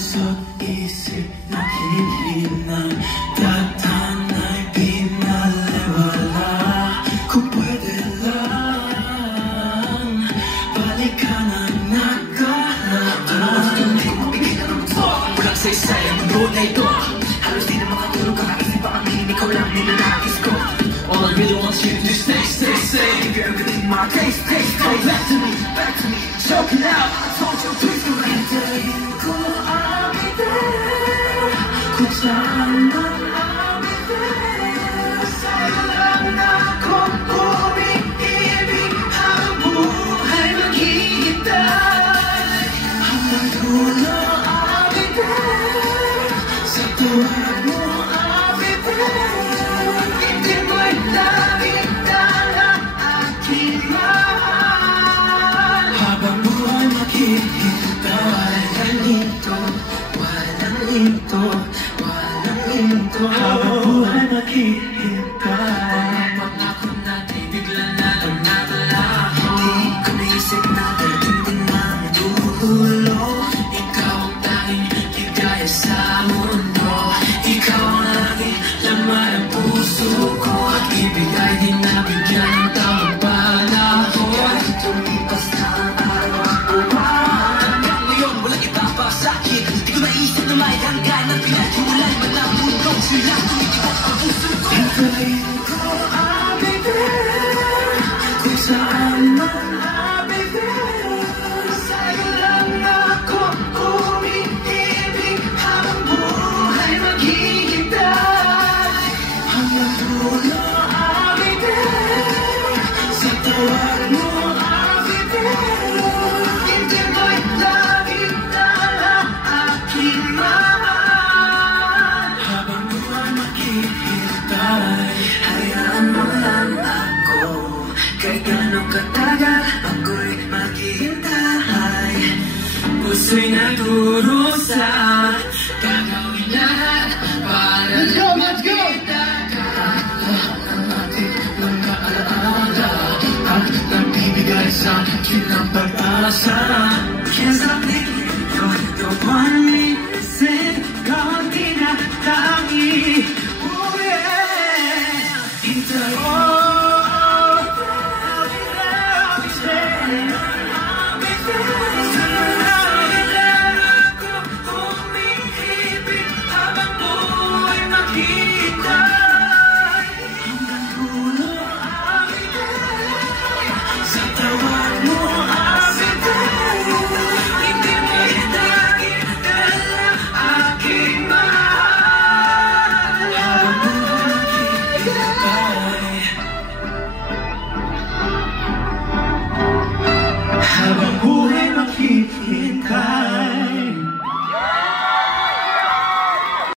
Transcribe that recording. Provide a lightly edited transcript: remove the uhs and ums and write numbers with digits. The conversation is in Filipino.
puso't isip na hinihinang tatanay pinaliwala. Kung pwede lang balikan ang nagkalat. Tuloy mo bigyan ng mundo, walang saysay ang mundo na ito. Halos di na makatulog ang aking pangangin, ikaw lang nilalakis ko. All I really want you to stay, stay, stay. If you're good in my taste, taste, taste. Back to me, choke it out. I told you, please go ahead. Hintayin ko ang ibig, kung saan man ang ibig. Sa'yo lang ako umiibig, habang buhay maghihintay. Hanggang dulo ang ibig, sa tuwag mo ang ibig. Hindi mo'y nakita ng aking mahal. Habang buhay maghihintay. Walang hinto, walang hinto. Habang buhay maghihintay. Pangako natin bigla na lang natala. Hindi ko naisip na darating ng dulo. Ikaw ang tanging ligaya sa mundo. Ikaw ang laging laman ng puso ko. At ibig ay di nabigyan ng tamang panahon. Kahit tumipas na ang araw at buwan, hanggang ngayon walang iba pa sa'kin. Di ko naisip na may hanggan ng pinaghiwalay man ang mundo. Sila tumitibok ang puso ko. Hintayin ko ang bibig, kung saan man ang bibig. Sa'yo lang ako umiibig, habang buhay maghihintay. Hanggang dulo ang bibig, sa tawag mo ang bibig. Hindi mo'y laging nalang aking mahal. Habang buhay maghihintay, hayaan mo lang ako. Kahit gano'ng katagal ako'y maghihintay. Puso'y nagduro